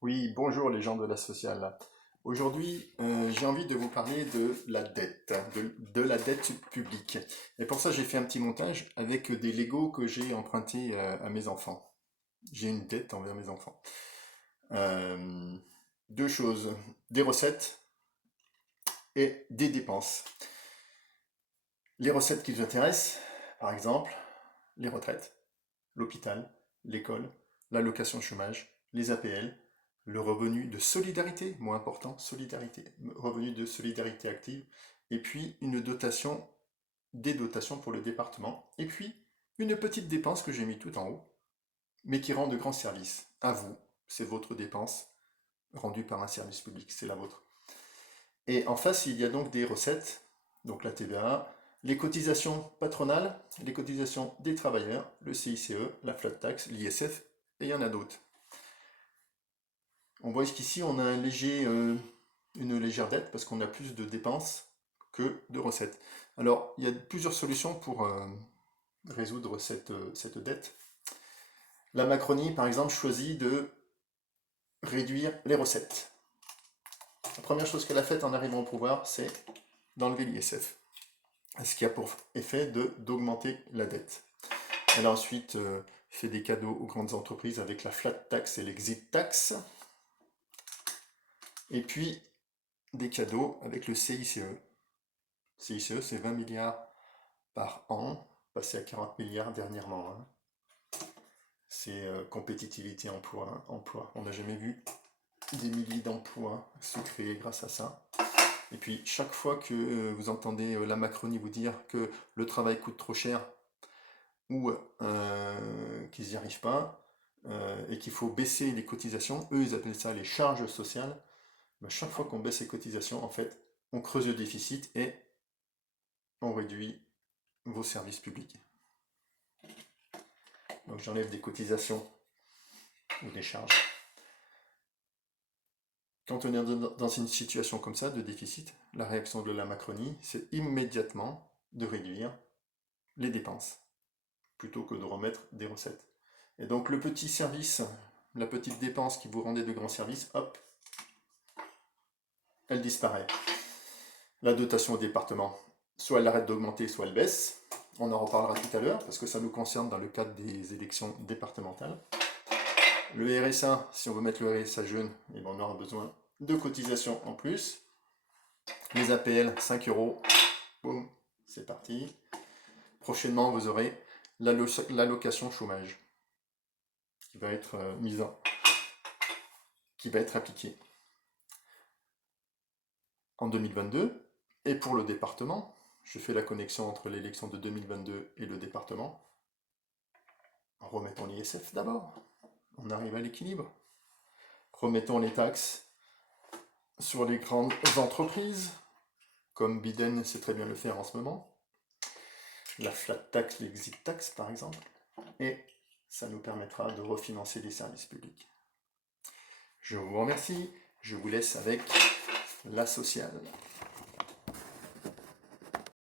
Oui, bonjour les gens de la sociale. Aujourd'hui, j'ai envie de vous parler de la dette, de la dette publique. Et pour ça, j'ai fait un petit montage avec des Legos que j'ai empruntés à mes enfants. J'ai une dette envers mes enfants. Euh, Deux choses, des recettes et des dépenses. Les recettes qui vous intéressent, par exemple, les retraites, l'hôpital, l'école, l'allocation chômage, les APL, le revenu de solidarité, moins important, solidarité, revenu de solidarité active, et puis une dotation, des dotations pour le département, et puis une petite dépense que j'ai mis tout en haut, mais qui rend de grands services. À vous, c'est votre dépense rendue par un service public, c'est la vôtre. Et en face, il y a donc des recettes, donc la TVA, les cotisations patronales, les cotisations des travailleurs, le CICE, la flat tax, l'ISF, et il y en a d'autres. On voit qu'ici, on a une légère dette parce qu'on a plus de dépenses que de recettes. Alors, il y a plusieurs solutions pour résoudre cette dette. La Macronie, par exemple, choisit de réduire les recettes. La première chose qu'elle a faite en arrivant au pouvoir, c'est d'enlever l'ISF, ce qui a pour effet d'augmenter la dette. Elle a ensuite fait des cadeaux aux grandes entreprises avec la flat tax et l'exit tax. Et puis des cadeaux avec le CICE. CICE, c'est 20 milliards par an, passé à 40 milliards dernièrement. Hein. C'est compétitivité, emploi. On n'a jamais vu des milliers d'emplois se créer grâce à ça. Et puis chaque fois que vous entendez la Macronie vous dire que le travail coûte trop cher ou qu'ils n'y arrivent pas et qu'il faut baisser les cotisations, eux ils appellent ça les charges sociales. Ben, chaque fois qu'on baisse les cotisations, en fait, on creuse le déficit et on réduit vos services publics. Donc j'enlève des cotisations ou des charges. Quand on est dans une situation comme ça de déficit, la réaction de la Macronie, c'est immédiatement de réduire les dépenses plutôt que de remettre des recettes. Et donc le petit service, la petite dépense qui vous rendait de grands services, hop, elle disparaît. La dotation au département, soit elle arrête d'augmenter, soit elle baisse. On en reparlera tout à l'heure parce que ça nous concerne dans le cadre des élections départementales. Le RSA, si on veut mettre le RSA jeune, eh ben on aura besoin de cotisations en plus. Les APL, 5 euros. Boum, c'est parti. Prochainement, vous aurez l'allocation chômage qui va être qui va être appliquée en 2022. Et pour le département, je fais la connexion entre l'élection de 2022 et le département. Remettons l'ISF d'abord. On arrive à l'équilibre. Remettons les taxes sur les grandes entreprises, comme Biden sait très bien le faire en ce moment. La flat tax, l'exit tax par exemple. Et ça nous permettra de refinancer les services publics. Je vous remercie. Je vous laisse avec la sociale.